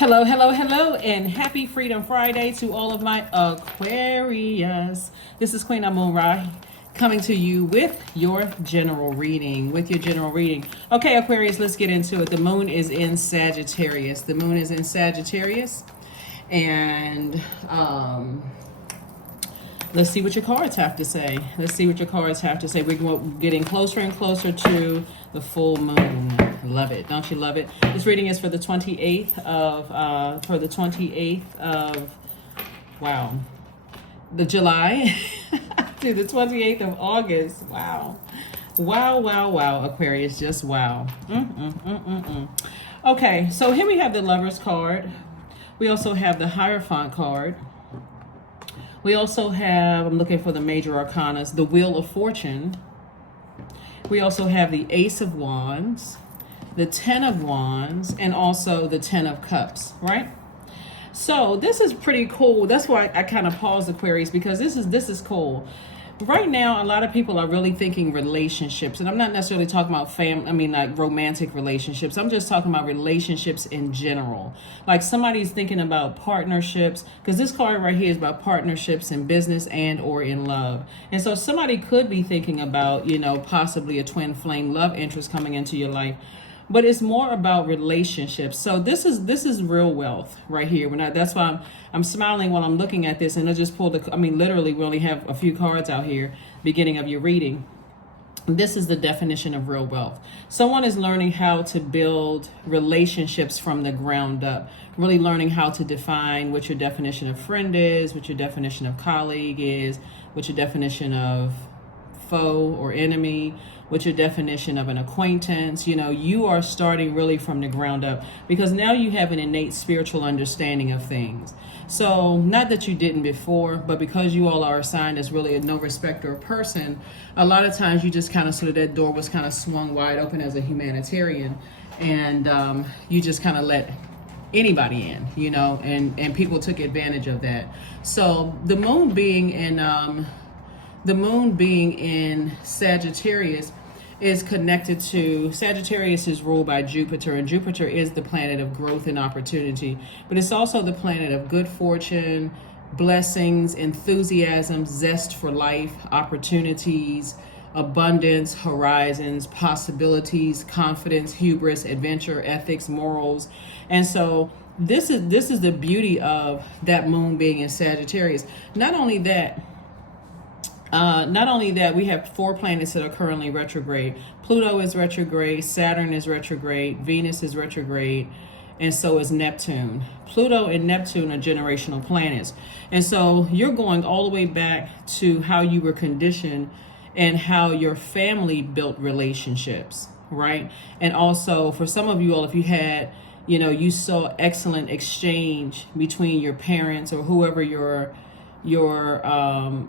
Hello, hello, hello, and happy Freedom Friday to all of my Aquarius. This is Queen Amun Ra coming to you with your general reading. Okay, Aquarius, let's get into it. The moon is in Sagittarius. And let's see what your cards have to say. We're getting closer and closer to the full moon. Love it. Don't you love it? This reading is for the 28th of the July to the 28th of August. Wow. Aquarius, just wow. Okay, so here we have the Lover's card. We also have the Hierophant card. We also have, I'm looking for the major arcanas, the Wheel of Fortune. We also have the Ace of Wands, the Ten of Wands, and also the Ten of Cups, right? So this is pretty cool. That's why I kind of paused, Aquarius, because this is cool. Right now, a lot of people are really thinking relationships, and I'm not necessarily talking about like romantic relationships. I'm just talking about relationships in general. Like somebody's thinking about partnerships, because this card right here is about partnerships in business and or in love. And so somebody could be thinking about, possibly a twin flame love interest coming into your life. But it's more about relationships. So this is real wealth right here. That's why I'm smiling while I'm looking at this. And I just pulled literally we only have a few cards out here, beginning of your reading. This is the definition of real wealth. Someone is learning how to build relationships from the ground up, really learning how to define what your definition of friend is, what your definition of colleague is, what your definition of foe or enemy, what's your definition of an acquaintance. You are starting really from the ground up, because now you have an innate spiritual understanding of things. So not that you didn't before, but because you all are assigned as really a no respecter of person, a lot of times you just kind of that door was kind of swung wide open as a humanitarian, and you just kind of let anybody in, and people took advantage of that. So the moon being in Sagittarius is connected to, Sagittarius is ruled by Jupiter, and Jupiter is the planet of growth and opportunity, but it's also the planet of good fortune, blessings, enthusiasm, zest for life, opportunities, abundance, horizons, possibilities, confidence, hubris, adventure, ethics, morals. And so this is the beauty of that moon being in Sagittarius. Not only that, we have 4 planets that are currently retrograde. Pluto is retrograde, Saturn is retrograde, Venus is retrograde, and so is Neptune. Pluto and Neptune are generational planets. And so you're going all the way back to how you were conditioned and how your family built relationships, right? And also for some of you all, if you had, you saw excellent exchange between your parents or whoever your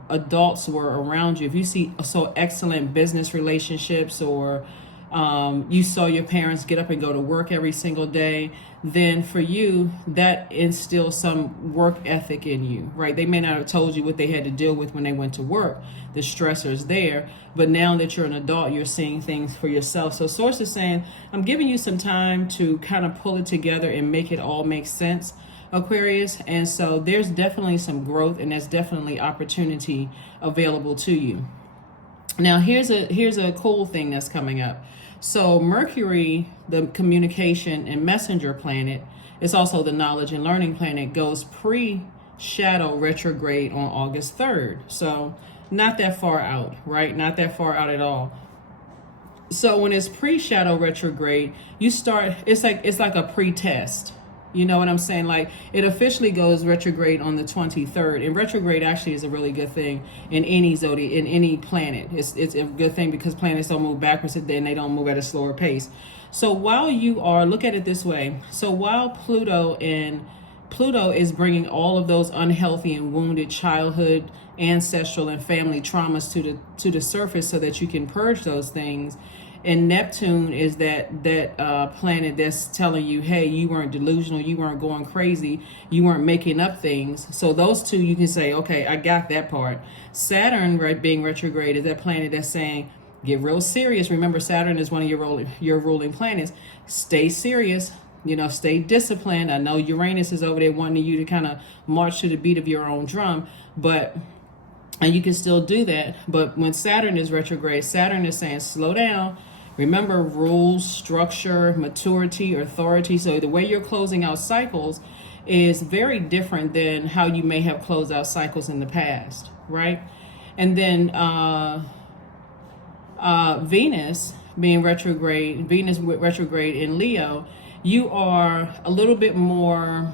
adults were around you. If you saw excellent business relationships, or you saw your parents get up and go to work every single day, then for you, that instills some work ethic in you, right? They may not have told you what they had to deal with when they went to work, the stressors there, but now that you're an adult, you're seeing things for yourself. So Source is saying, I'm giving you some time to kind of pull it together and make it all make sense, Aquarius. And so there's definitely some growth, and there's definitely opportunity available to you. Now here's a cool thing that's coming up. So Mercury, the communication and messenger planet, is also the knowledge and learning planet, goes pre-shadow retrograde on August 3rd. So not that far out, right? Not that far out at all. So when it's pre-shadow retrograde, it's like a pre-test. You know what I'm saying? Like, it officially goes retrograde on the 23rd, and retrograde actually is a really good thing in any zodiac, in any planet. It's a good thing because planets don't move backwards, and then they don't move at a slower pace. So look at it this way. So while Pluto is bringing all of those unhealthy and wounded childhood, ancestral, and family traumas to the surface so that you can purge those things. And Neptune is that planet that's telling you, hey, you weren't delusional, you weren't going crazy, you weren't making up things. So those two, you can say, okay, I got that part. Saturn, right, being retrograde, is that planet that's saying, get real serious. Remember, Saturn is one of your ruling planets. Stay serious. You know, stay disciplined. I know Uranus is over there wanting you to kind of march to the beat of your own drum, and you can still do that. But when Saturn is retrograde, Saturn is saying slow down. Remember rules, structure, maturity, authority. So the way you're closing out cycles is very different than how you may have closed out cycles in the past, right? And then Venus being retrograde, Venus retrograde in Leo, you are a little bit more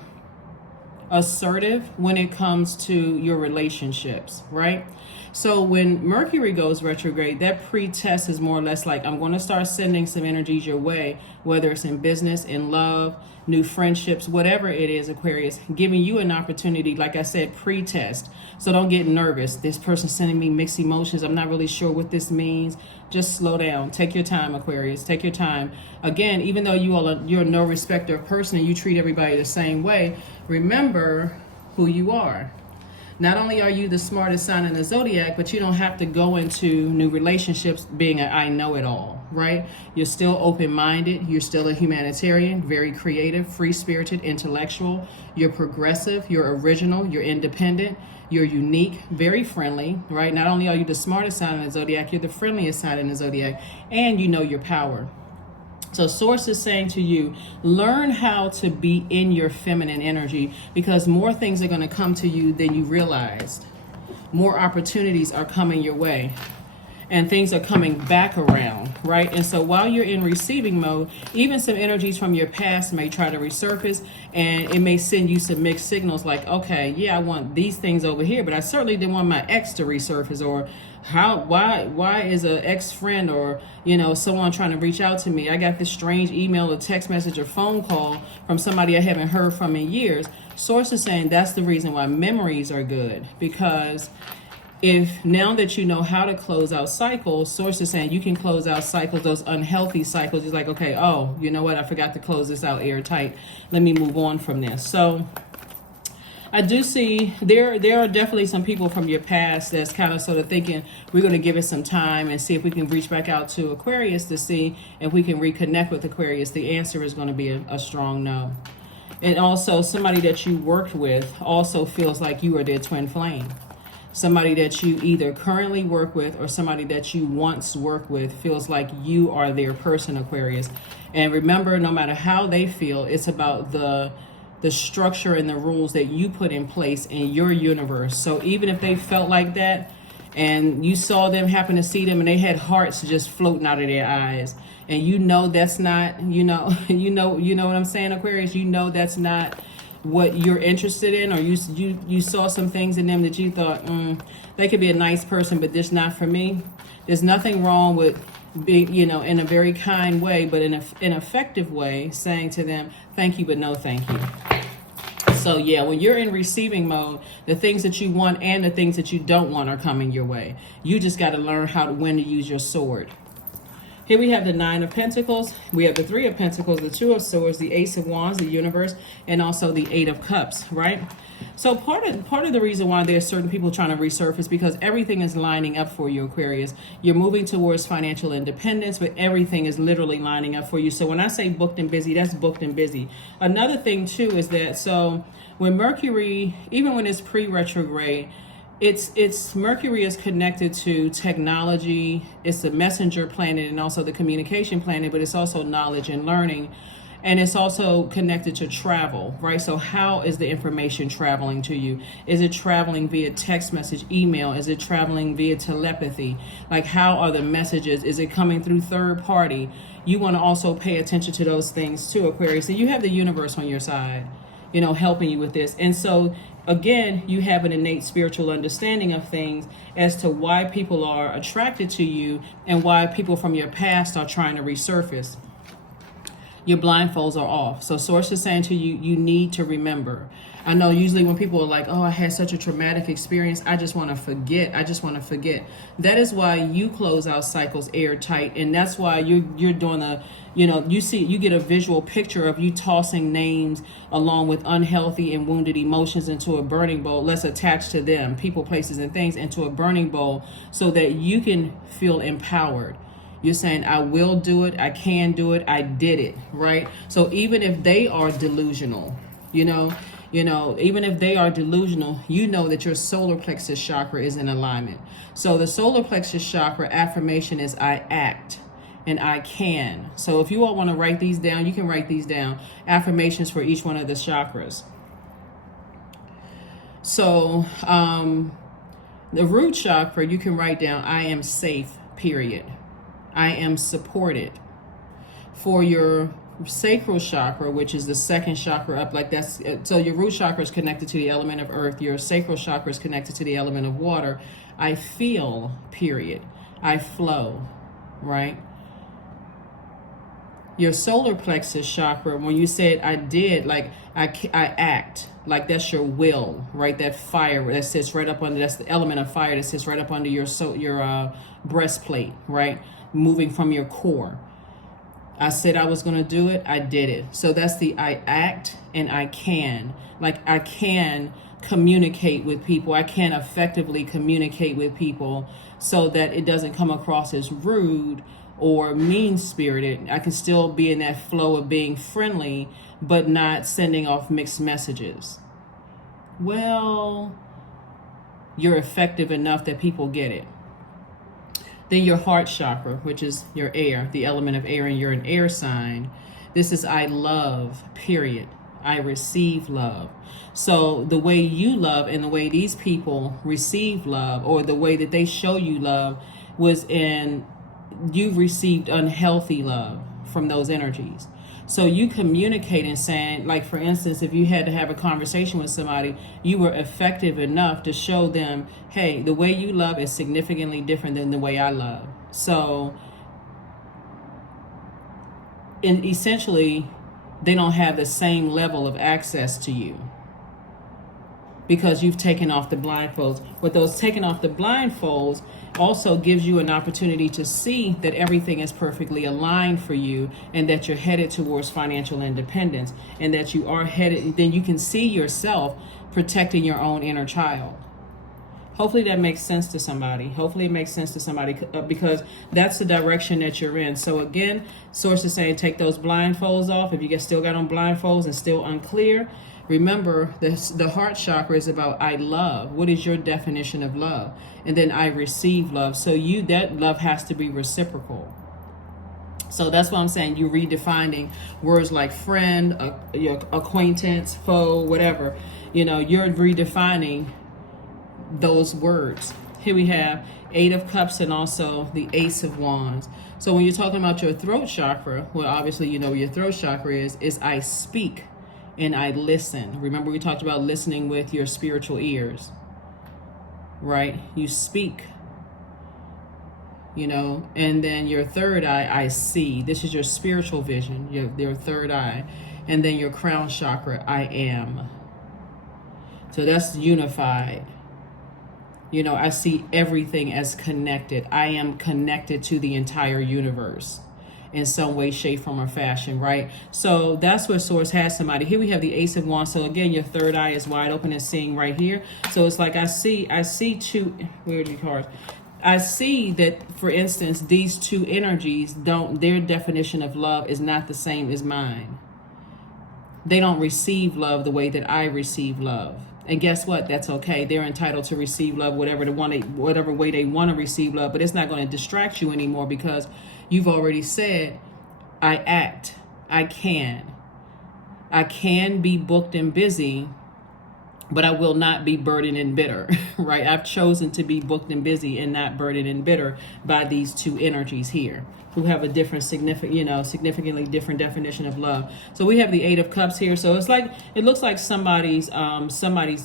assertive when it comes to your relationships, right? So when Mercury goes retrograde, that pre-test is more or less like, I'm going to start sending some energies your way, whether it's in business, in love, new friendships, whatever it is, Aquarius, giving you an opportunity, like I said, pre-test. So don't get nervous. This person's sending me mixed emotions. I'm not really sure what this means. Just slow down. Take your time, Aquarius. Take your time. Again, even though you're no respecter of person and you treat everybody the same way, remember who you are. Not only are you the smartest sign in the zodiac, but you don't have to go into new relationships being an I know it all, right? You're still open-minded. You're still a humanitarian, very creative, free-spirited, intellectual. You're progressive. You're original. You're independent. You're unique, very friendly, right? Not only are you the smartest sign in the zodiac, you're the friendliest sign in the zodiac, and you know your power. So Source is saying to you, learn how to be in your feminine energy, because more things are going to come to you than you realized. More opportunities are coming your way, and things are coming back around, right? And so while you're in receiving mode, even some energies from your past may try to resurface, and it may send you some mixed signals like, okay, yeah, I want these things over here, but I certainly didn't want my ex to resurface, or why is a ex-friend or, someone trying to reach out to me? I got this strange email or text message or phone call from somebody I haven't heard from in years. Source is saying that's the reason why memories are good, because if now that you know how to close out cycles, Source is saying you can close out cycles, those unhealthy cycles. It's like, okay, oh, you know what? I forgot to close this out airtight. Let me move on from this. So I do see there are definitely some people from your past that's kind of sort of thinking we're going to give it some time and see if we can reach back out to Aquarius to see if we can reconnect with Aquarius. The answer is going to be a strong no. And also somebody that you worked with also feels like you are their twin flame. Somebody that you either currently work with or somebody that you once worked with feels like you are their person, Aquarius. And remember, no matter how they feel, it's about the structure and the rules that you put in place in your universe. So even if they felt like that and you saw them, happen to see them, and they had hearts just floating out of their eyes, and that's not, you know what I'm saying, Aquarius, that's not what you're interested in, or you saw some things in them that you thought, they could be a nice person, but this not for me. There's nothing wrong with being, in a very kind way, but in an effective way, saying to them, thank you, but no thank you. So yeah, when you're in receiving mode, the things that you want and the things that you don't want are coming your way. You just got to learn when to use your sword. Here we have the Nine of Pentacles. We have the Three of Pentacles, the Two of Swords, the Ace of Wands, the Universe, and also the Eight of Cups, right? So part of the reason why there's certain people trying to resurface, because everything is lining up for you, Aquarius. You're moving towards financial independence, but everything is literally lining up for you. So when I say booked and busy, that's booked and busy. Another thing too is that, so when Mercury, even when it's pre-retrograde, it's Mercury is connected to technology. It's the messenger planet and also the communication planet, but it's also knowledge and learning. And it's also connected to travel, right? So how is the information traveling to you? Is it traveling via text message, email? Is it traveling via telepathy? Like, how are the messages? Is it coming through third party? You want to also pay attention to those things too, Aquarius. And you have the universe on your side, helping you with this. And so again, you have an innate spiritual understanding of things as to why people are attracted to you and why people from your past are trying to resurface. Your blindfolds are off. So Source is saying to you, you need to remember. I know usually when people are like, oh, I had such a traumatic experience, I just want to forget. That is why you close out cycles airtight. And that's why you're doing you get a visual picture of you tossing names along with unhealthy and wounded emotions into a burning bowl. Let's attach to them, people, places, and things, into a burning bowl so that you can feel empowered. You're saying, I will do it, I can do it, I did it, right? So even if they are delusional, even if they are delusional, you know that your solar plexus chakra is in alignment. So the solar plexus chakra affirmation is I act and I can. So if you all want to write these down, you can write these down. Affirmations for each one of the chakras. So the root chakra, you can write down, I am safe, period. I am supported. For your sacral chakra, which is the second chakra up, like that's, so your root chakra is connected to the element of earth. Your sacral chakra is connected to the element of water. I feel, period. I flow, right? Your solar plexus chakra, when you said I did, like I act, like that's your will, right? That fire that sits right up under, that's the element of fire that sits right up under your breastplate, right? Moving from your core. I said I was going to do it, I did it. So that's the I act and I can. Like I can communicate with people. I can effectively communicate with people so that it doesn't come across as rude or mean-spirited. I can still be in that flow of being friendly, but not sending off mixed messages. Well, you're effective enough that people get it. Then your heart chakra, which is your air, the element of air, and you're an air sign. This is I love, period. I receive love. So the way you love and the way these people receive love, or the way that they show you love, was in you received unhealthy love from those energies. So you communicate and saying, like, for instance, if you had to have a conversation with somebody, you were effective enough to show them, hey, the way you love is significantly different than the way I love. So, and essentially, they don't have the same level of access to you because you've taken off the blindfolds. But those taking off the blindfolds also gives you an opportunity to see that everything is perfectly aligned for you, and that you're headed towards financial independence, and that you are headed, then you can see yourself protecting your own inner child. Hopefully that makes sense to somebody. Hopefully it makes sense to somebody, because that's the direction that you're in. So again, source is saying take those blindfolds off. If you still got on blindfolds and still unclear, remember, the heart chakra is about I love. What is your definition of love? And then I receive love. So that love has to be reciprocal. So that's why I'm saying you're redefining words like friend, your acquaintance, foe, whatever. You're redefining those words. Here we have 8 of Cups and also the Ace of Wands. So when you're talking about your throat chakra, well, obviously you know where your throat chakra is I speak and I listen. Remember we talked about listening with your spiritual ears, right? You speak, and then your third eye, I see. This is your spiritual vision, your third eye. And then your crown chakra, I am. So that's unified. I see everything as connected. I am connected to the entire universe in some way, shape, form, or fashion, right? So that's where Source has somebody. Here we have the Ace of Wands. So again, your third eye is wide open and seeing right here. So it's like I see two, where are the cards? I see that, for instance, these two energies their definition of love is not the same as mine. They don't receive love the way that I receive love. And guess what? That's okay. They're entitled to receive love whatever way they want to receive love, but it's not going to distract you anymore, because you've already said, I act, I can be booked and busy, but I will not be burdened and bitter, right? I've chosen to be booked and busy and not burdened and bitter by these two energies here, who have a different significantly different definition of love. So we have the 8 of Cups here. So it looks like somebody's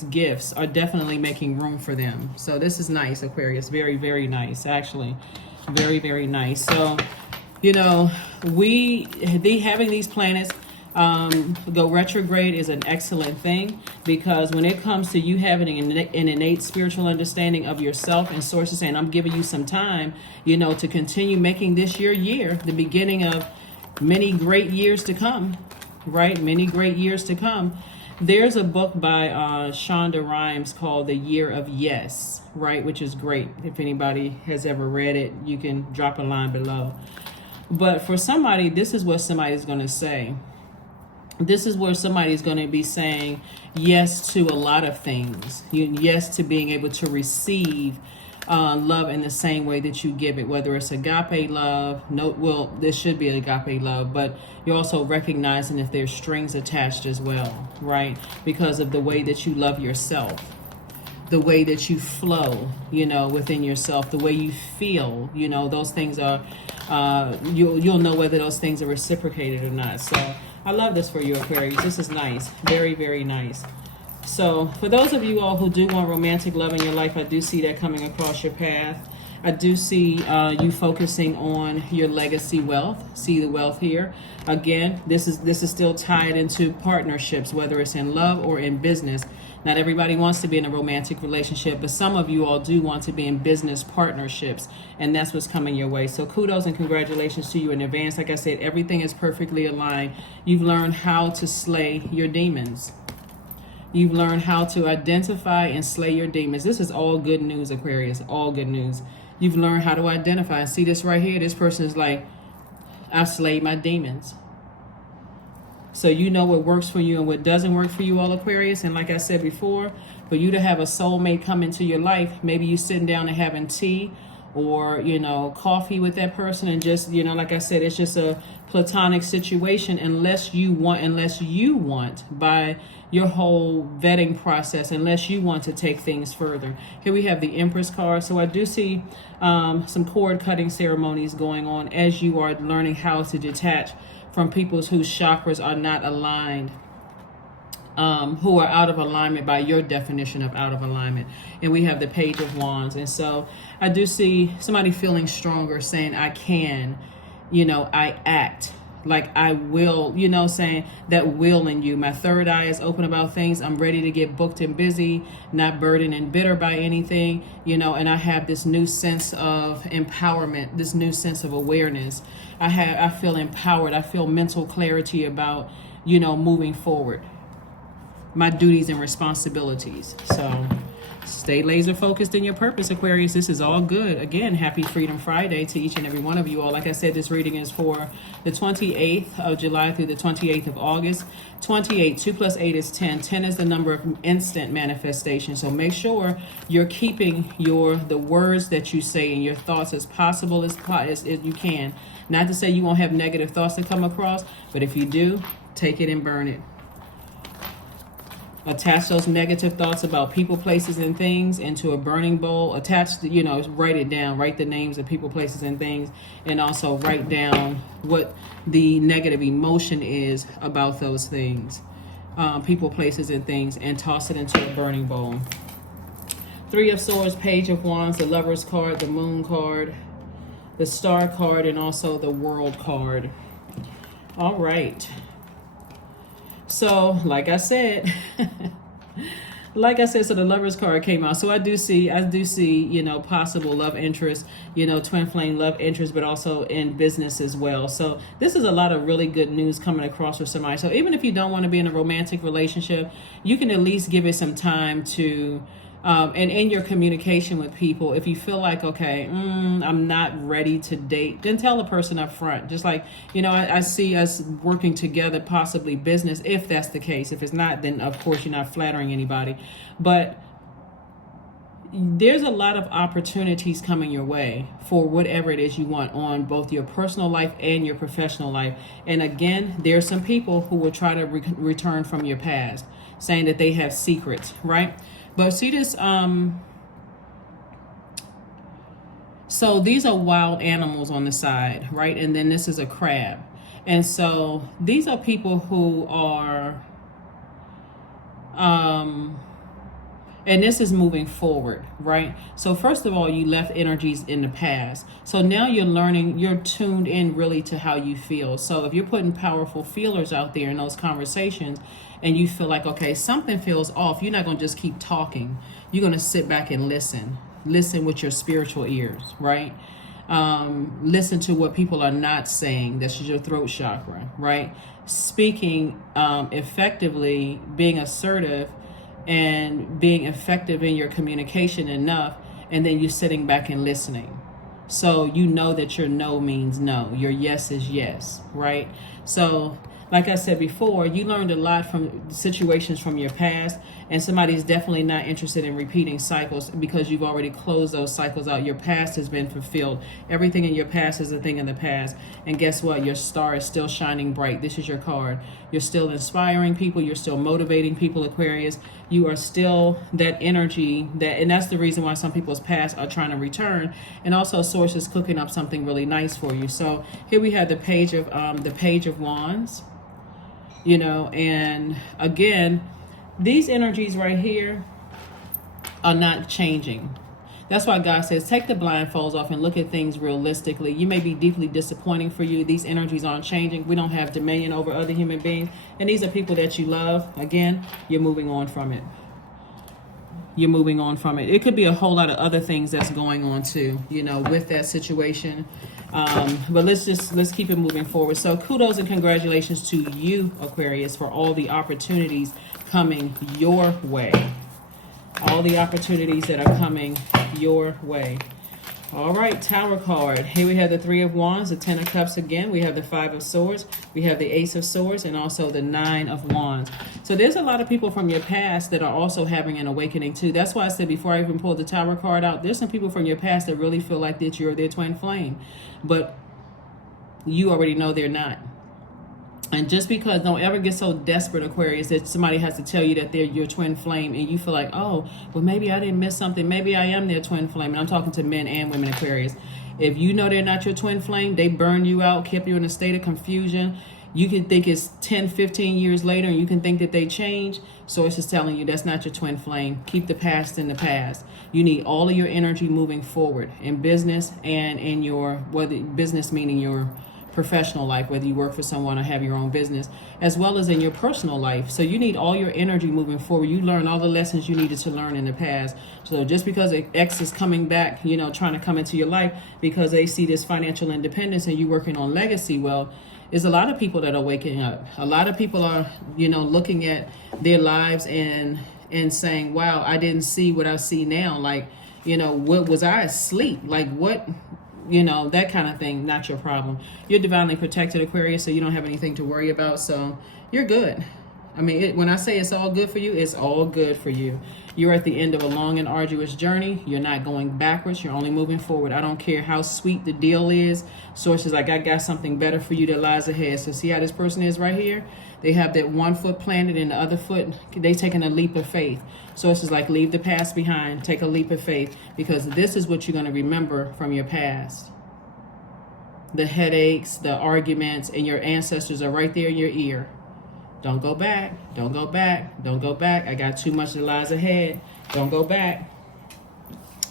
gifts are definitely making room for them. So this is nice, Aquarius. Very, very nice, actually. Very, very nice. So, having these planets go retrograde is an excellent thing, because when it comes to you having an innate spiritual understanding of yourself, and sources saying, I'm giving you some time, to continue making this your year, the beginning of many great years to come, right? Many great years to come. There's a book by Shonda Rhimes called The Year of Yes, right? Which is great. If anybody has ever read it, you can drop a line below. But for somebody, this is what somebody's going to say. This is where somebody's going to be saying yes to a lot of things. Yes to being able to receive love in the same way that you give it, whether it's agape love. No, well, this should be agape love, but you're also recognizing if there's strings attached as well, right? Because of the way that you love yourself, the way that you flow, within yourself, the way you feel, those things are, you'll know whether those things are reciprocated or not. So I love this for you, Aquarius. This is nice. Very, very nice. So for those of you all who do want romantic love in your life, I do see that coming across your path. I do see you focusing on your legacy wealth. See the wealth here. Again, this is still tied into partnerships, whether it's in love or in business. Not everybody wants to be in a romantic relationship, but some of you all do want to be in business partnerships, and that's what's coming your way. So kudos and congratulations to you in advance. Like I said, everything is perfectly aligned. You've learned how to slay your demons. You've learned how to identify and slay your demons. This is all good news, Aquarius. All good news. You've learned how to identify. See this right here? This person is like, I've slayed my demons. So you know what works for you and what doesn't work for you, all Aquarius. And like I said before, for you to have a soulmate come into your life, maybe you sitting down and having tea or, coffee with that person and just, like I said, it's just a platonic situation unless you want by your whole vetting process, unless you want to take things further. Here we have the Empress card. So I do see some cord cutting ceremonies going on as you are learning how to detach from people whose chakras are not aligned, who are out of alignment by your definition of out of alignment. And we have the Page of Wands. And so I do see somebody feeling stronger, saying, I can, I act. Like I will, saying that will in you. My third eye is open about things. I'm ready to get booked and busy, not burdened and bitter by anything, and I have this new sense of empowerment, this new sense of awareness. I feel empowered. I feel mental clarity about, moving forward, my duties and responsibilities. So stay laser focused in your purpose, Aquarius. This is all good. Again, happy Freedom Friday to each and every one of you all. Like I said, this reading is for the 28th of July through the 28th of August. 28, 2 plus 8 is 10. 10 is the number of instant manifestation. So make sure you're keeping the words that you say and your thoughts as possible as you can. Not to say you won't have negative thoughts that come across, but if you do, take it and burn it. Attach those negative thoughts about people, places, and things into a burning bowl. Write it down. Write the names of people, places, and things. And also write down what the negative emotion is about those things. People, places, and things. And toss it into a burning bowl. Three of Swords, Page of Wands, the Lover's card, the Moon card, the Star card, and also the World card. All right. So, like I said, so the Lover's card came out. So I do see, possible love interest, twin flame love interest, but also in business as well. So this is a lot of really good news coming across for somebody. So even if you don't want to be in a romantic relationship, you can at least give it some time to, and in your communication with people, if you feel like, okay, I'm not ready to date, then tell the person up front. Just like, I see us working together, possibly business, if that's the case. If it's not, then of course you're not flattering anybody. But there's a lot of opportunities coming your way for whatever it is you want on both your personal life and your professional life. And again, there's some people who will try to return from your past, saying that they have secrets, right? But see this, so these are wild animals on the side, right? And then this is a crab. And so these are people who are, and this is moving forward, right? So first of all, you left energies in the past. So now you're tuned in really to how you feel. So if you're putting powerful feelers out there in those conversations and you feel like, okay, something feels off, you're not going to just keep talking. You're going to sit back and listen with your spiritual ears, right? Listen to what people are not saying. That's your throat chakra, right? Speaking effectively, being assertive, and being effective in your communication enough, and then you sitting back and listening. So you know that your no means no, your yes is yes, right? So like I said before, you learned a lot from situations from your past, and somebody's definitely not interested in repeating cycles because you've already closed those cycles out. Your past has been fulfilled. Everything in your past is a thing in the past. And guess what? Your star is still shining bright. This is your card. You're still inspiring people. You're still motivating people, Aquarius. You are still that energy and that's the reason why some people's past are trying to return. And also, Source is cooking up something really nice for you. So here we have the Page of Wands. And again, these energies right here are not changing. That's why God says, take the blindfolds off and look at things realistically. You may be deeply disappointing for you. These energies aren't changing. We don't have dominion over other human beings. And these are people that you love. Again, you're moving on from it. You're moving on from it. It could be a whole lot of other things that's going on too, with that situation. But let's keep it moving forward. So kudos and congratulations to you, Aquarius, for all the opportunities coming your way. All the opportunities that are coming your way. All right, Tower card. Here we have the Three of Wands, the Ten of Cups again. We have the Five of Swords. We have the Ace of Swords, and also the Nine of Wands. So there's a lot of people from your past that are also having an awakening too. That's why I said before I even pulled the Tower card out, there's some people from your past that really feel like that you're their twin flame. But you already know they're not. And just because, don't ever get so desperate, Aquarius, that somebody has to tell you that they're your twin flame and you feel like, oh, well, maybe I didn't miss something. Maybe I am their twin flame. And I'm talking to men and women, Aquarius. If you know they're not your twin flame, they burn you out, kept you in a state of confusion. You can think it's 10, 15 years later and you can think that they change. Source is telling you that's not your twin flame. Keep the past in the past. You need all of your energy moving forward in business and in whether business meaning your professional life, whether you work for someone or have your own business, as well as in your personal life. So you need all your energy moving forward. You learn all the lessons you needed to learn in the past. So just because an ex is coming back, trying to come into your life because they see this financial independence and you working on legacy, well, there's a lot of people that are waking up. A lot of people are, looking at their lives and saying, wow, I didn't see what I see now. Like, what was I asleep? Like what? That kind of thing, not your problem. You're divinely protected, Aquarius, so you don't have anything to worry about. So you're good. I mean, when I say it's all good for you, it's all good for you. You're at the end of a long and arduous journey. You're not going backwards. You're only moving forward. I don't care how sweet the deal is. Source is like, I got something better for you that lies ahead. So see how this person is right here? They have that one foot planted and the other foot, they taking a leap of faith. Source is like, leave the past behind. Take a leap of faith, because this is what you're going to remember from your past. The headaches, the arguments, and your ancestors are right there in your ear. Don't go back. Don't go back. Don't go back. I got too much that lies ahead. Don't go back.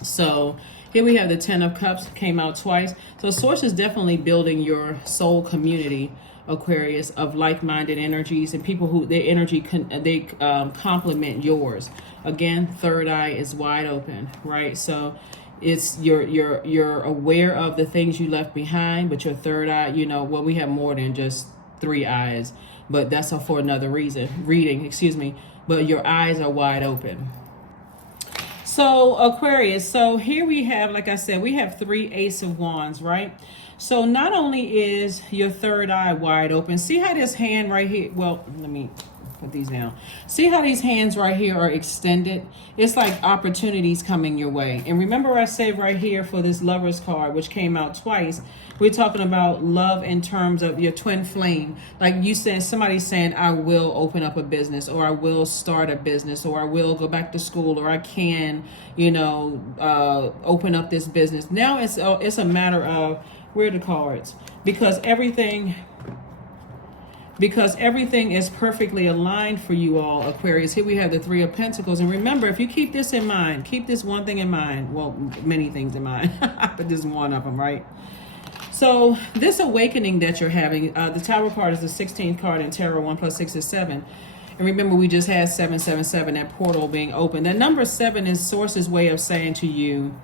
So here we have the Ten of Cups, came out twice. So Source is definitely building your soul community, Aquarius, of like-minded energies and people who their energy complement yours. Again, third eye is wide open, right? So it's you're aware of the things you left behind, but your third eye, well, we have more than just three eyes, but that's for another reading, but your eyes are wide open. So Aquarius, so here we have, like I said, we have three Ace of Wands, right? So not only is your third eye wide open, see how this hand right here, well, let me put these down. See how these hands right here are extended? It's like opportunities coming your way. And remember I said right here for this Lover's card, which came out twice, we're talking about love in terms of your twin flame. Like you said, somebody's saying, I will open up a business, or I will start a business, or I will go back to school, or I can, open up this business. Now it's a matter of, where are the cards? Because everything is perfectly aligned for you all, Aquarius. Here we have the Three of Pentacles. And remember, if you keep this in mind, keep this one thing in mind. Well, many things in mind, but this is one of them, right? So this awakening that you're having, the Tower card is the 16th card in Tarot. 1 + 6 is 7. And remember, we just had 777, that portal being open. That number 7 is Source's way of saying to you,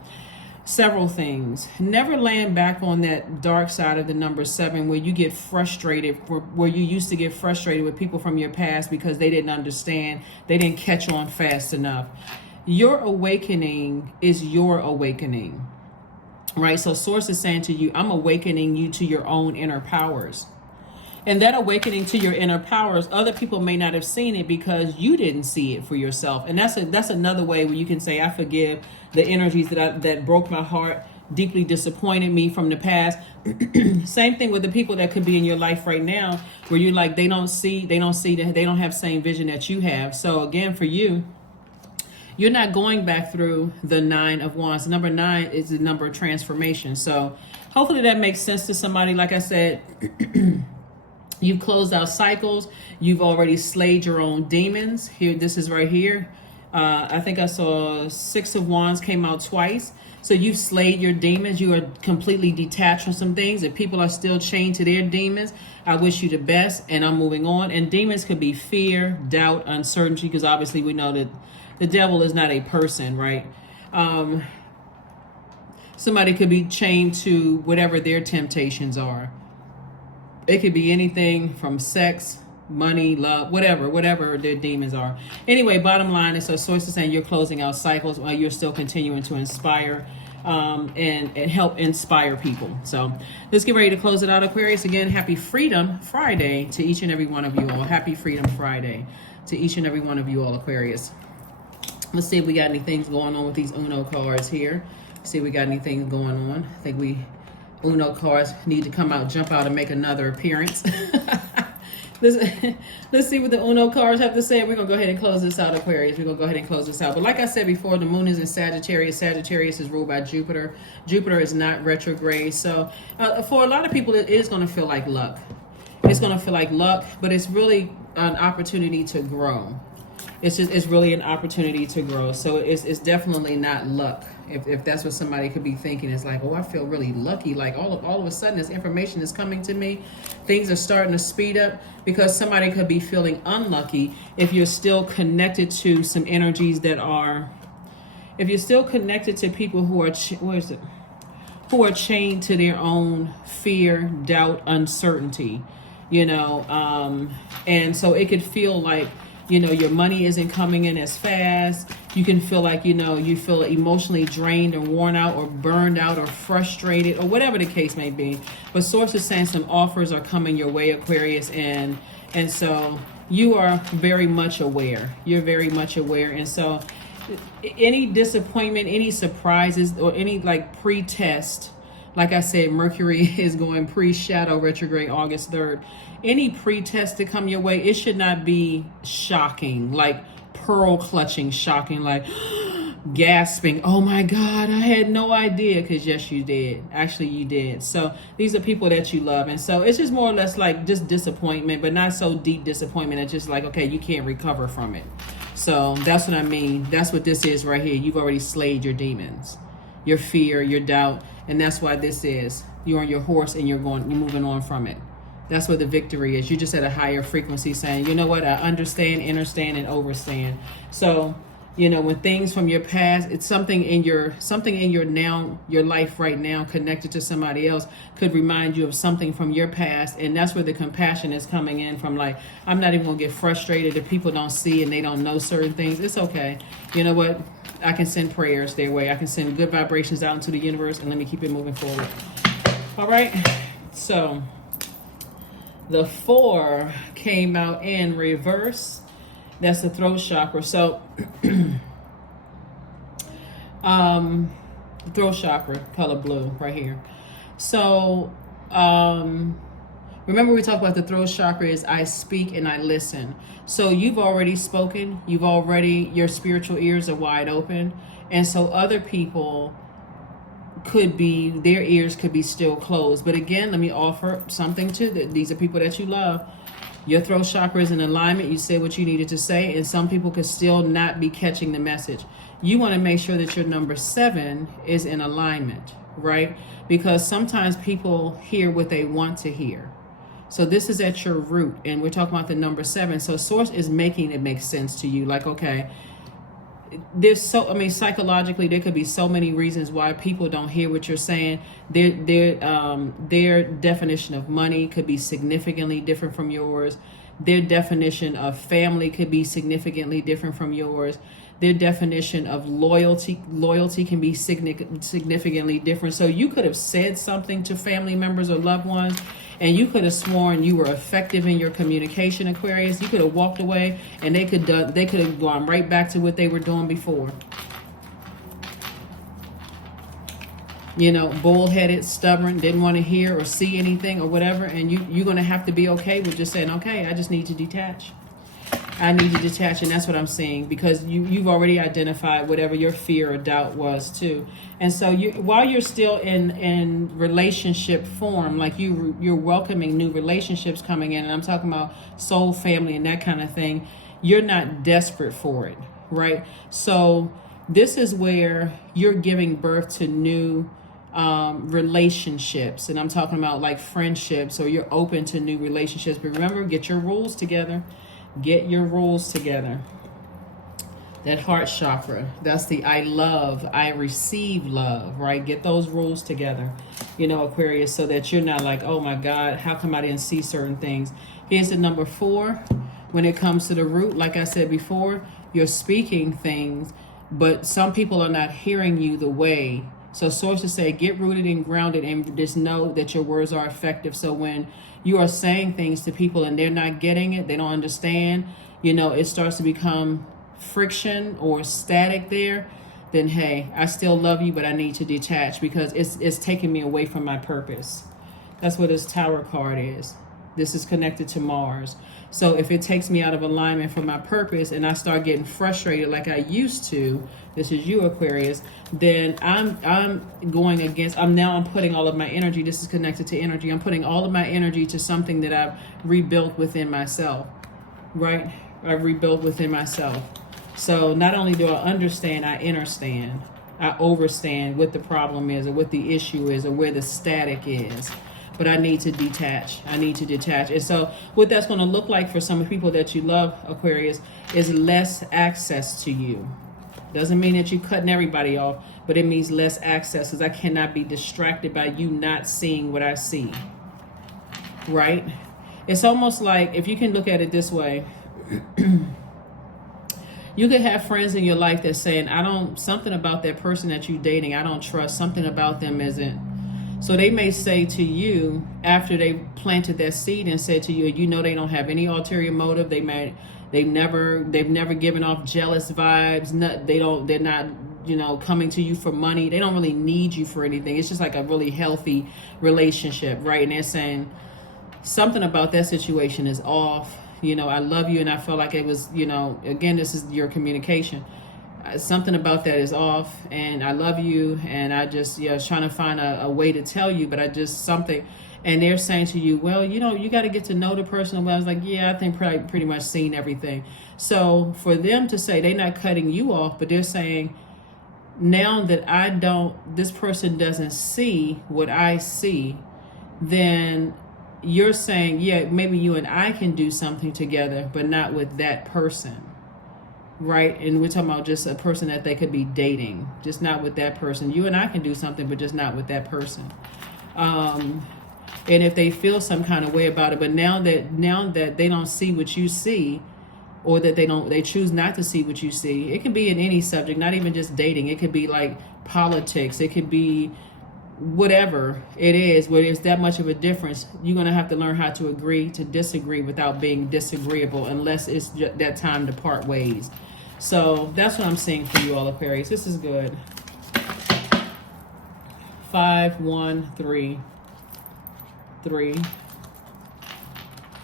several things. Never land back on that dark side of the number 7 where you get frustrated, where you used to get frustrated with people from your past because they didn't understand, they didn't catch on fast enough. Your awakening is your awakening, right? So Source is saying to you, I'm awakening you to your own inner powers. And that awakening to your inner powers, other people may not have seen it because you didn't see it for yourself. And that's another way where you can say, I forgive the energies that broke my heart, deeply disappointed me from the past. Same thing with the people that could be in your life right now, where you're like, they don't see that they don't have the same vision that you have. So again, for you, you're not going back through the 9 of Wands. Number 9 is the number of transformation. So hopefully that makes sense to somebody. Like I said, you've closed out cycles. You've already slayed your own demons. Here, this is right here. I think I saw 6 of Wands came out twice. So you've slayed your demons. You are completely detached from some things. If people are still chained to their demons, I wish you the best, and I'm moving on. And demons could be fear, doubt, uncertainty, because obviously we know that the devil is not a person, right? Somebody could be chained to whatever their temptations are. It could be anything from sex, money, love, whatever their demons are. Anyway, bottom line is, so Source is saying you're closing out cycles while you're still continuing to inspire and help inspire people. So let's get ready to close it out, Aquarius. Again, happy Freedom Friday to each and every one of you all. Happy Freedom Friday to each and every one of you all, Aquarius. Let's see if we got any things going on with these Uno cards here. See if we got anything going on. I think Uno cards need to come out, jump out, and make another appearance. Let's see what the Uno cards have to say. We're going to go ahead and close this out, Aquarius. We're going to go ahead and close this out. But like I said before, the moon is in Sagittarius. Sagittarius is ruled by Jupiter. Jupiter is not retrograde. So for a lot of people, it is going to feel like luck. It's going to feel like luck, but it's really an opportunity to grow. It's really an opportunity to grow. So it's definitely not luck. If that's what somebody could be thinking, it's like, oh, I feel really lucky. Like all of a sudden this information is coming to me. Things are starting to speed up, because somebody could be feeling unlucky if you're still connected to some energies that are, if you're still connected to people who are, who are chained to their own fear, doubt, uncertainty, and so it could feel like, your money isn't coming in as fast. You can feel like, you feel emotionally drained or worn out or burned out or frustrated or whatever the case may be. But Source is saying some offers are coming your way, Aquarius. And so you are very much aware. You're very much aware. And so any disappointment, any surprises, or any pre-test, like I said, Mercury is going pre-shadow retrograde August 3rd. Any pre-test to come your way, it should not be shocking, like pearl clutching, shocking, like gasping, oh my God, I had no idea. Because yes, you did. Actually, you did. So these are people that you love. And so it's just more or less like just disappointment, but not so deep disappointment. It's just like, okay, you can't recover from it. So that's what I mean. That's what this is right here. You've already slayed your demons, your fear, your doubt. And that's why this is, you're on your horse and you're moving on from it. That's where the victory is. You're just at a higher frequency saying, you know what, I understand, understand, and overstand. So, when things from your past, it's something in your now, your life right now connected to somebody else could remind you of something from your past. And that's where the compassion is coming in from, like, I'm not even going to get frustrated if people don't see and they don't know certain things. It's okay. You know what? I can send prayers their way. I can send good vibrations out into the universe, and let me keep it moving forward. All right. So the 4 came out in reverse. That's the throat chakra. So throat chakra, color blue right here. So remember, we talked about the throat chakra is I speak and I listen. So you've already spoken. Your spiritual ears are wide open. And so other people their ears could be still closed. But again, let me offer something to that. These are people that you love. Your throat chakra is in alignment. You said what you needed to say. And some people could still not be catching the message. You want to make sure that your number 7 is in alignment, right? Because sometimes people hear what they want to hear. So this is at your root, and we're talking about the number 7. So Source is making it make sense to you. Like, okay, there's so, I mean, psychologically there could be so many reasons why people don't hear what you're saying. Their definition of money could be significantly different from yours. Their definition of family could be significantly different from yours. Their definition of loyalty can be significantly different. So you could have said something to family members or loved ones, and you could have sworn you were effective in your communication, Aquarius. You could have walked away, and they could have gone right back to what they were doing before. You know, bullheaded, stubborn, didn't want to hear or see anything or whatever. And you're going to have to be okay with just saying, okay, I just need to detach. I need to detach, and that's what I'm seeing, because you've already identified whatever your fear or doubt was too. And so while you're still in relationship form, like you're welcoming new relationships coming in, and I'm talking about soul, family, and that kind of thing, you're not desperate for it, right? So this is where you're giving birth to new relationships, and I'm talking about like friendships, or you're open to new relationships. But remember, get your rules together. Get your rules together. That heart chakra, that's the I love, I receive love, right? Get those rules together, you know, Aquarius, so that you're not like, oh my God, how come I didn't see certain things? Here's the number 4. When it comes to the root, like I said before, you're speaking things, but some people are not hearing you the way. So sources say, get rooted and grounded, and just know that your words are effective. So when you are saying things to people and they're not getting it, they don't understand, you know, it starts to become friction or static there, then hey, I still love you, but I need to detach, because it's taking me away from my purpose. That's what this Tower card is. This is connected to Mars. So if it takes me out of alignment from my purpose, and I start getting frustrated like I used to, this is you, Aquarius, then I'm going against, I'm putting all of my energy, this is connected to energy, I'm putting all of my energy to something that I've rebuilt within myself, right? I've rebuilt within myself. So not only do I understand, I understand. I overstand what the problem is, or what the issue is, or where the static is. But I need to detach. I need to detach. And so what that's going to look like for some people that you love, Aquarius, is less access to you. Doesn't mean that you're cutting everybody off, but it means less access, because I cannot be distracted by you not seeing what I see. Right? It's almost like, if you can look at it this way, you could have friends in your life that's saying, something about that person that you're dating, I don't trust, something about them isn't. So they may say to you, after they planted that seed and said to you, you know, they don't have any ulterior motive. They've never given off jealous vibes. They're not, you know, coming to you for money. They don't really need you for anything. It's just like a really healthy relationship, right? And they're saying something about that situation is off. You know, I love you, and I felt like it was, you know, again, this is your communication. Something about that is off, and I love you, and I just, was trying to find a way to tell you, but I just something. And they're saying to you, well, you know, you got to get to know the person. Well, I was like, yeah, I think pretty much seen everything. So for them to say, they're not cutting you off, but they're saying, now that this person doesn't see what I see, then you're saying, yeah, maybe you and I can do something together, but not with that person. Right? And we're talking about just a person that they could be dating, just not with that person. You and I can do something, but just not with that person. And if they feel some kind of way about it, but now that they don't see what you see, or that they choose not to see what you see, it can be in any subject, not even just dating. It could be like politics. It could be whatever it is, where there's that much of a difference. You're going to have to learn how to agree to disagree without being disagreeable, unless it's that time to part ways. So that's what I'm seeing for you all, Aquarius. This is good. 5, 1, 3, 3,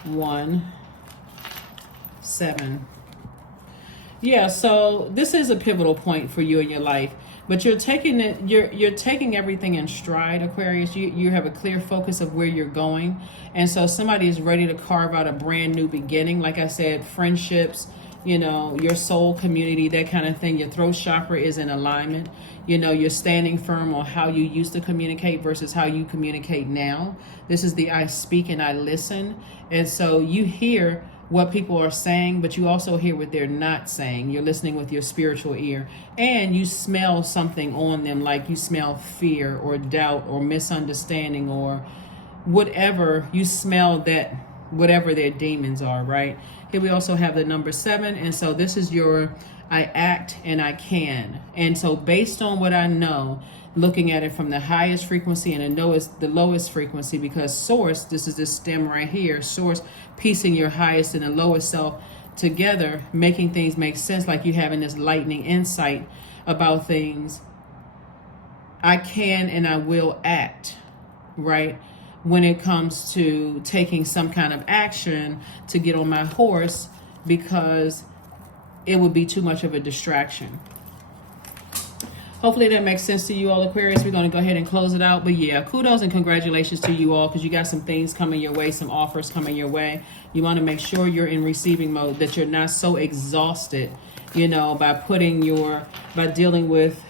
1, 7. Yeah, so this is a pivotal point for you in your life. But you're taking it. You're taking everything in stride, Aquarius. You have a clear focus of where you're going, and so somebody is ready to carve out a brand new beginning. Like I said, friendships, you know, your soul community, that kind of thing. Your throat chakra is in alignment. You know, you're standing firm on how you used to communicate versus how you communicate now. This is the I speak and I listen, and so you hear what people are saying, but you also hear what they're not saying. You're listening with your spiritual ear, and you smell something on them, like you smell fear or doubt or misunderstanding or whatever. You smell that, whatever their demons are, right? Here we also have the number 7, and so this is your I act and I can. And so based on what I know, looking at it from the highest frequency and the lowest frequency, because source, this is this stem right here, source piecing your highest and the lowest self together, making things make sense, like you having this lightning insight about things. I can and I will act, right? When it comes to taking some kind of action to get on my horse, because it would be too much of a distraction. Hopefully that makes sense to you all, Aquarius. We're going to go ahead and close it out. But yeah, kudos and congratulations to you all, because you got some things coming your way, some offers coming your way. You want to make sure you're in receiving mode, that you're not so exhausted, you know, by dealing with,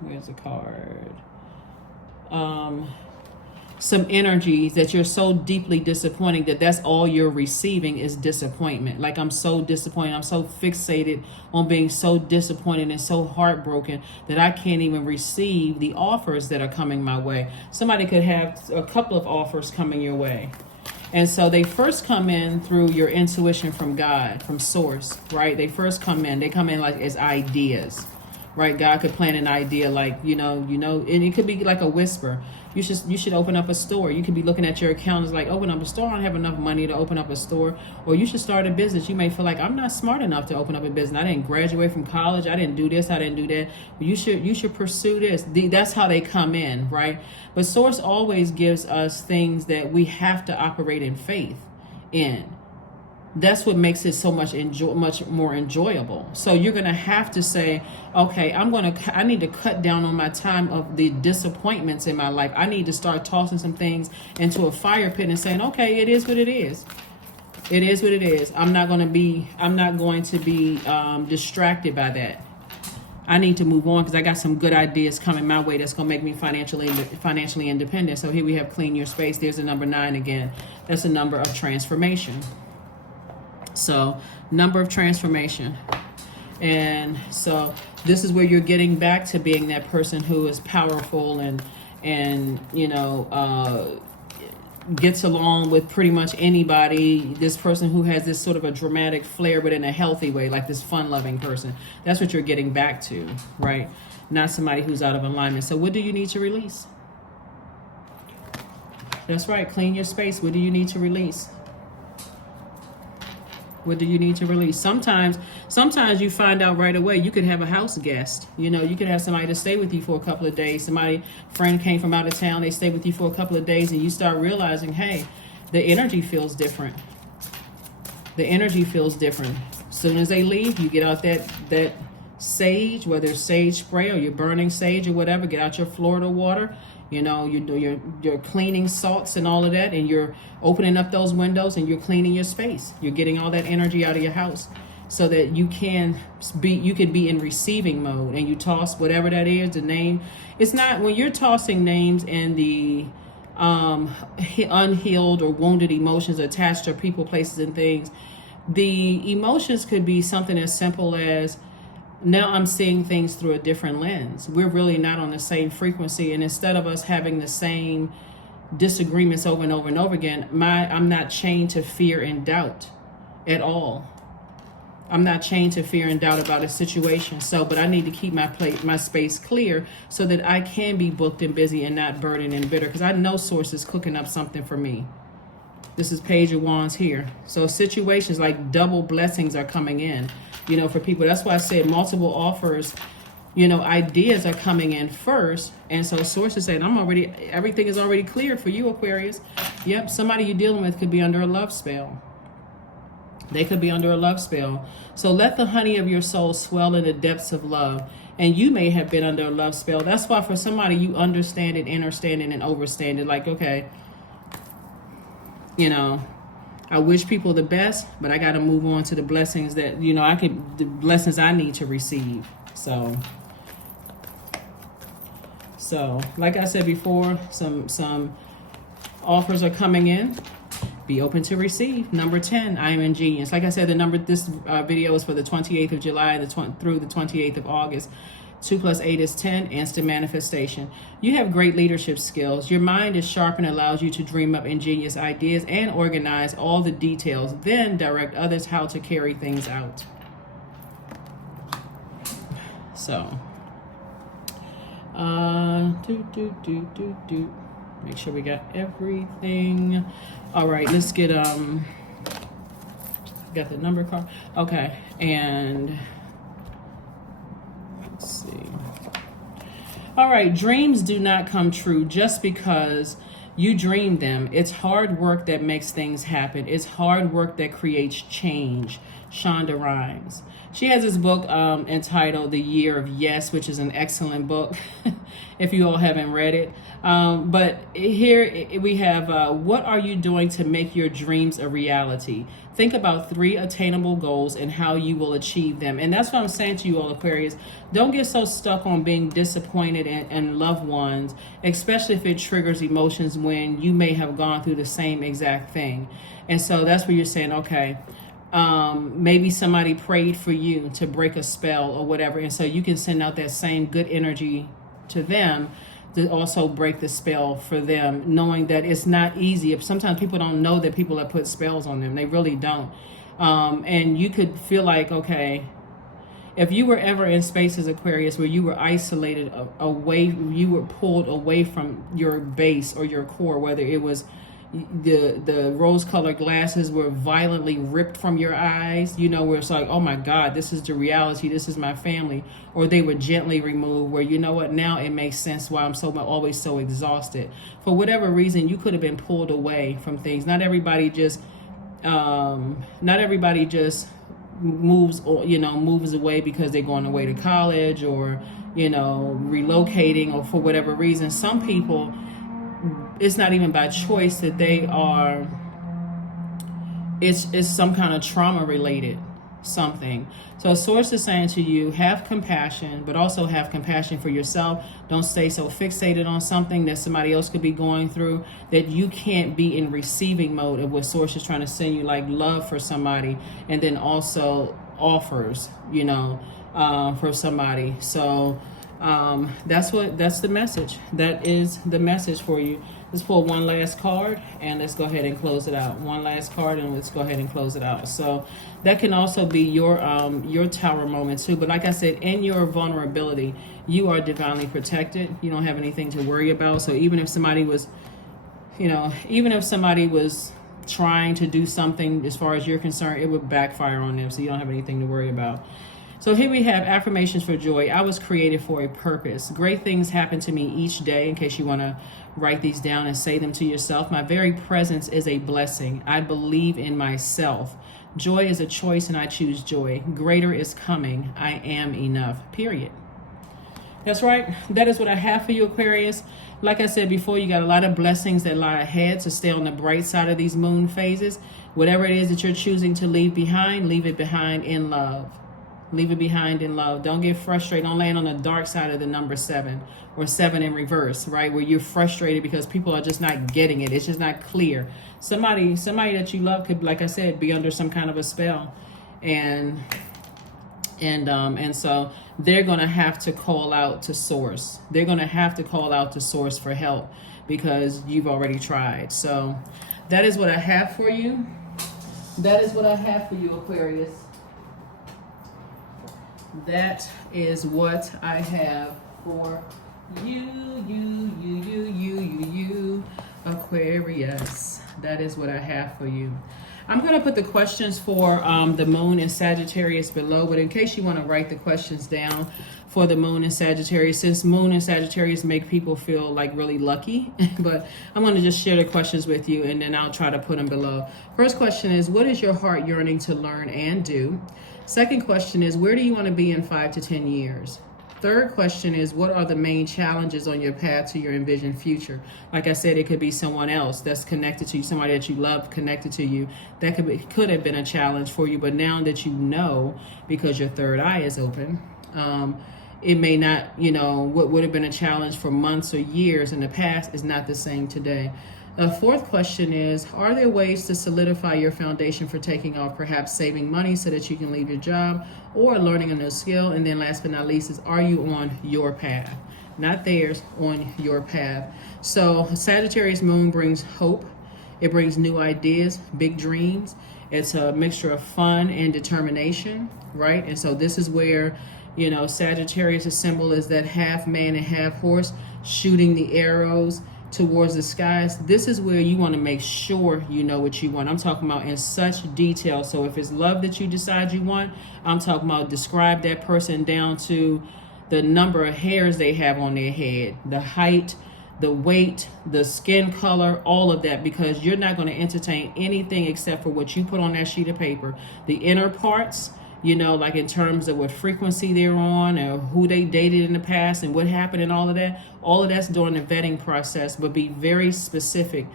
where's the card? Some energies that you're so deeply disappointing that that's all you're receiving is disappointment. Like, I'm so disappointed. I'm so fixated on being so disappointed and so heartbroken that I can't even receive the offers that are coming my way. Somebody could have a couple of offers coming your way. And so they first come in through your intuition from God, from source, right? They come in like as ideas, right? God could plant an idea like, you know, and it could be like a whisper. You should open up a store. You could be looking at your account, it's like, open up a store. I don't have enough money to open up a store. Or you should start a business. You may feel like, I'm not smart enough to open up a business. I didn't graduate from college. I didn't do this. I didn't do that. You should pursue this. That's how they come in, right? But source always gives us things that we have to operate in faith in. That's what makes it so much more enjoyable. So you're going to have to say, okay, I need to cut down on my time of the disappointments in my life. I need to start tossing some things into a fire pit and saying, okay, it is what it is. It is what it is. I'm not going to be distracted by that. I need to move on, because I got some good ideas coming my way that's going to make me financially independent. So here we have clean your space. There's the number 9 again. That's a number of transformation. So number of transformation. And so this is where you're getting back to being that person who is powerful and you know, gets along with pretty much anybody. This person who has this sort of a dramatic flair, but in a healthy way, like this fun-loving person. That's what you're getting back to, right? Not somebody who's out of alignment. So what do you need to release? That's right. Clean your space. What do you need to release? What do you need to release? Sometimes you find out right away. You could have a house guest. You know, you could have somebody to stay with you for a couple of days. Friend came from out of town. They stayed with you for a couple of days, and you start realizing, hey, the energy feels different. The energy feels different. As soon as they leave, you get out that sage, whether it's sage spray or you're burning sage or whatever. Get out your Florida water. You know, you do your cleaning salts and all of that, and you're opening up those windows and you're cleaning your space. You're getting all that energy out of your house so that you can be in receiving mode, and you toss whatever that is, the name. It's not, when you're tossing names and the unhealed or wounded emotions attached to people, places, and things, the emotions could be something as simple as, now I'm seeing things through a different lens. We're really not on the same frequency. And instead of us having the same disagreements over and over and over again, I'm not chained to fear and doubt at all. I'm not chained to fear and doubt about a situation. But I need to keep my space clear so that I can be booked and busy and not burdened and bitter, because I know source is cooking up something for me. This is Page of Wands here. So situations like double blessings are coming in, you know, for people. That's why I said multiple offers, you know, ideas are coming in first. And so source is saying, everything is already cleared for you, Aquarius. Yep, somebody you're dealing with could be under a love spell. They could be under a love spell. So let the honey of your soul swell in the depths of love. And you may have been under a love spell. That's why for somebody, you understand it, understand it, and overstand it. Like, okay, you know, I wish people the best, but I got to move on to the blessings that, you know, the blessings I need to receive. So like I said before, some offers are coming in. Be open to receive. Number 10, I am ingenious. Like I said, this video is for the 28th of July through the 28th of August. 2 + 8 is 10, instant manifestation. You have great leadership skills. Your mind is sharp and allows you to dream up ingenious ideas and organize all the details, then direct others how to carry things out. So, make sure we got everything. All right, let's get, got the number card. Okay, and let's see. All right, dreams do not come true just because you dream them. It's hard work that makes things happen. It's hard work that creates change. Shonda Rhimes. She has this book entitled The Year of Yes, which is an excellent book if you all haven't read it. But here we have, what are you doing to make your dreams a reality? Think about 3 attainable goals and how you will achieve them. And that's what I'm saying to you all, Aquarius. Don't get so stuck on being disappointed in loved ones, especially if it triggers emotions when you may have gone through the same exact thing. And so that's where you're saying, okay, maybe somebody prayed for you to break a spell or whatever. And so you can send out that same good energy to them to also break the spell for them, knowing that it's not easy. Sometimes people don't know that people have put spells on them. They really don't. And you could feel like, okay, if you were ever in spaces, Aquarius, where you were isolated away, you were pulled away from your base or your core, whether it was the rose-colored glasses were violently ripped from your eyes, you know, where it's like, oh my God, this is the reality, this is my family, or they were gently removed, where, you know what, now it makes sense why I'm always so exhausted. For whatever reason, you could have been pulled away from things. Not everybody just moves away because they're going away to college or, you know, relocating or for whatever reason. Some people, it's not even by choice that they are, it's some kind of trauma related something. So Source is saying to you, have compassion, but also have compassion for yourself. Don't stay so fixated on something that somebody else could be going through that you can't be in receiving mode of what Source is trying to send you, like love for somebody, and then also offers, you know, for somebody. So that's the message. That is the message for you. Let's pull one last card and let's go ahead and close it out. One last card and let's go ahead and close it out. So that can also be your tower moment too. But like I said, in your vulnerability, you are divinely protected. You don't have anything to worry about. So even if somebody was, trying to do something as far as you're concerned, it would backfire on them. So you don't have anything to worry about. So here we have affirmations for joy. I was created for a purpose. Great things happen to me each day, in case you want to write these down and say them to yourself. My very presence is a blessing. I believe in myself. Joy is a choice and I choose joy. Greater is coming. I am enough. Period. That's right. That is what I have for you, Aquarius. Like I said before, you got a lot of blessings that lie ahead, so stay on the bright side of these moon phases. Whatever it is that you're choosing to leave behind, leave it behind in love. Leave it behind in love. Don't get frustrated. Don't land on the dark side of the number 7 or 7 in reverse, right? Where you're frustrated because people are just not getting it. It's just not clear. Somebody that you love could, like I said, be under some kind of a spell. And so they're going to have to call out to Source. They're going to have to call out to Source for help because you've already tried. So that is what I have for you. That is what I have for you, Aquarius. That is what I have for you, Aquarius. That is what I have for you. I'm going to put the questions for the moon in Sagittarius below, but in case you want to write the questions down for the moon in Sagittarius, since moon and Sagittarius make people feel like really lucky, but I'm going to just share the questions with you and then I'll try to put them below. First question is, what is your heart yearning to learn and do? Second question is, where do you want to be in 5 to 10 years? Third question is, what are the main challenges on your path to your envisioned future? Like I said, it could be someone else that's connected to you, somebody that you love connected to you. That could have been a challenge for you, but now that you know, because your third eye is open, it may not, you know, what would have been a challenge for months or years in the past is not the same today. The fourth question is, are there ways to solidify your foundation for taking off, perhaps saving money so that you can leave your job or learning a new skill? And then last but not least is, are you on your path? Not theirs, on your path. So Sagittarius moon brings hope. It brings new ideas, big dreams. It's a mixture of fun and determination, right? And so this is where, you know, Sagittarius' symbol is that half man and half horse shooting the arrows towards the skies. This is where you want to make sure you know what you want. I'm talking about in such detail. So if it's love that you decide you want, I'm talking about describe that person down to the number of hairs they have on their head, the height, the weight, the skin color, all of that, because you're not going to entertain anything except for what you put on that sheet of paper. The inner parts, you know, like in terms of what frequency they're on or who they dated in the past and what happened and all of that's during the vetting process. But be very specific,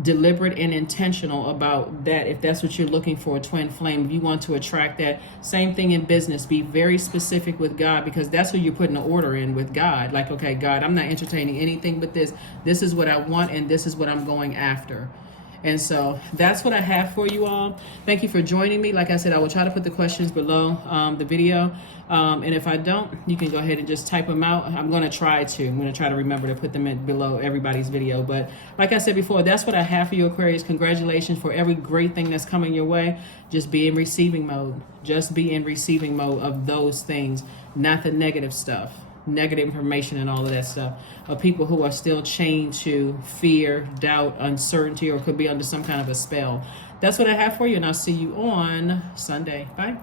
deliberate and intentional about that. If that's what you're looking for, a twin flame, if you want to attract that. Same thing in business, be very specific with God, because that's who you're putting the order in with God. Like, okay, God, I'm not entertaining anything but this. This is what I want and this is what I'm going after. And so that's what I have for you all. Thank you for joining me. Like I said, I will try to put the questions below the video. And if I don't, you can go ahead and just type them out. I'm going to try to remember to put them in below everybody's video. But like I said before, that's what I have for you, Aquarius. Congratulations for every great thing that's coming your way. Just be in receiving mode. Just be in receiving mode of those things, not the negative stuff. Negative information and all of that stuff, of people who are still chained to fear, doubt, uncertainty, or could be under some kind of a spell. That's what I have for you, and I'll see you on Sunday. Bye.